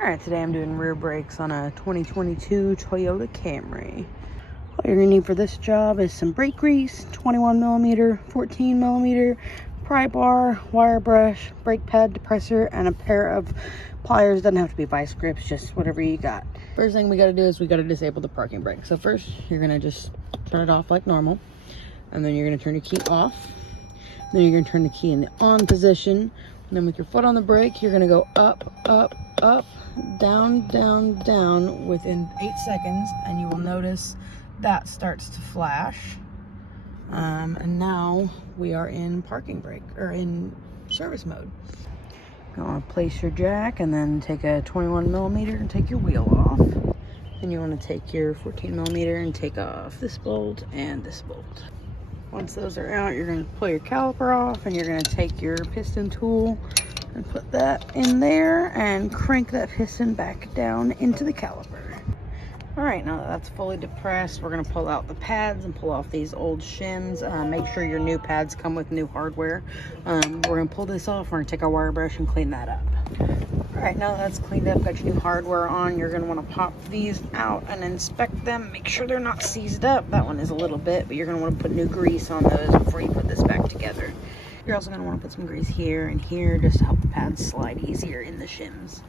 Alright, today I'm doing rear brakes on a 2022 Toyota Camry. All you're going to need for this job is some brake grease, 21mm, 14mm, pry bar, wire brush, brake pad depressor, and a pair of pliers. Doesn't have to be vice grips, just whatever you got. First thing we got to do is we got to disable the parking brake. So first, you're going to just turn it off like normal. And then you're going to turn your key off. Then you're going to turn the key in the on position. And then with your foot on the brake, you're going to go up, up, up, down, down, down within 8 seconds. And you will notice that starts to flash. And now we are in parking brake, or in service mode. You want to place your jack and then take a 21mm and take your wheel off. Then you want to take your 14mm and take off this bolt and this bolt. Once those are out, you're going to pull your caliper off and you're going to take your piston tool and put that in there and crank that piston back down into the caliper. Alright, now that that's fully depressed, we're going to pull out the pads and pull off these old shims. Make sure your new pads come with new hardware. We're going to pull this off. We're going to take our wire brush and clean that up. Alright, now that that's cleaned up, got your new hardware on, you're going to want to pop these out and inspect them. Make sure they're not seized up. That one is a little bit, but you're going to want to put new grease on those before you put this back together. You're also going to want to put some grease here and here just to help the pads slide easier in the shims.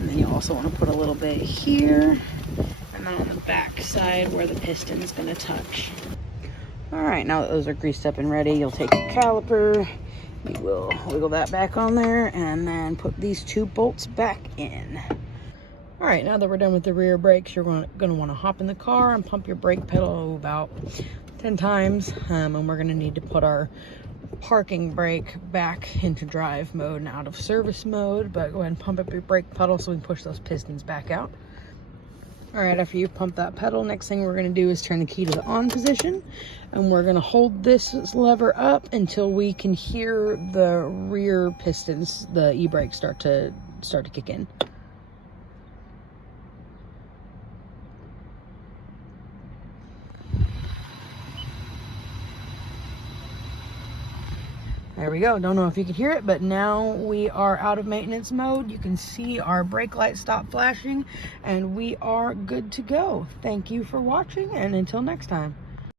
And then you also want to put a little bit here and then on the back side where the piston's going to touch. Alright, now that those are greased up and ready, you'll take your caliper, you will wiggle that back on there, and then put these two bolts back in. Alright, now that we're done with the rear brakes, you're going to want to hop in the car and pump your brake pedal about 10 times. And we're going to need to put our parking brake back into drive mode and out of service mode, but go ahead and pump up your brake pedal so we can push those pistons back out. Alright, after you pump that pedal, next thing we're going to do is turn the key to the on position, and we're going to hold this lever up until we can hear the rear pistons, the e-brake, start to kick in. There we go. Don't know if you could hear it, but now we are out of maintenance mode. You can see our brake light stop flashing, and we are good to go. Thank you for watching, and until next time.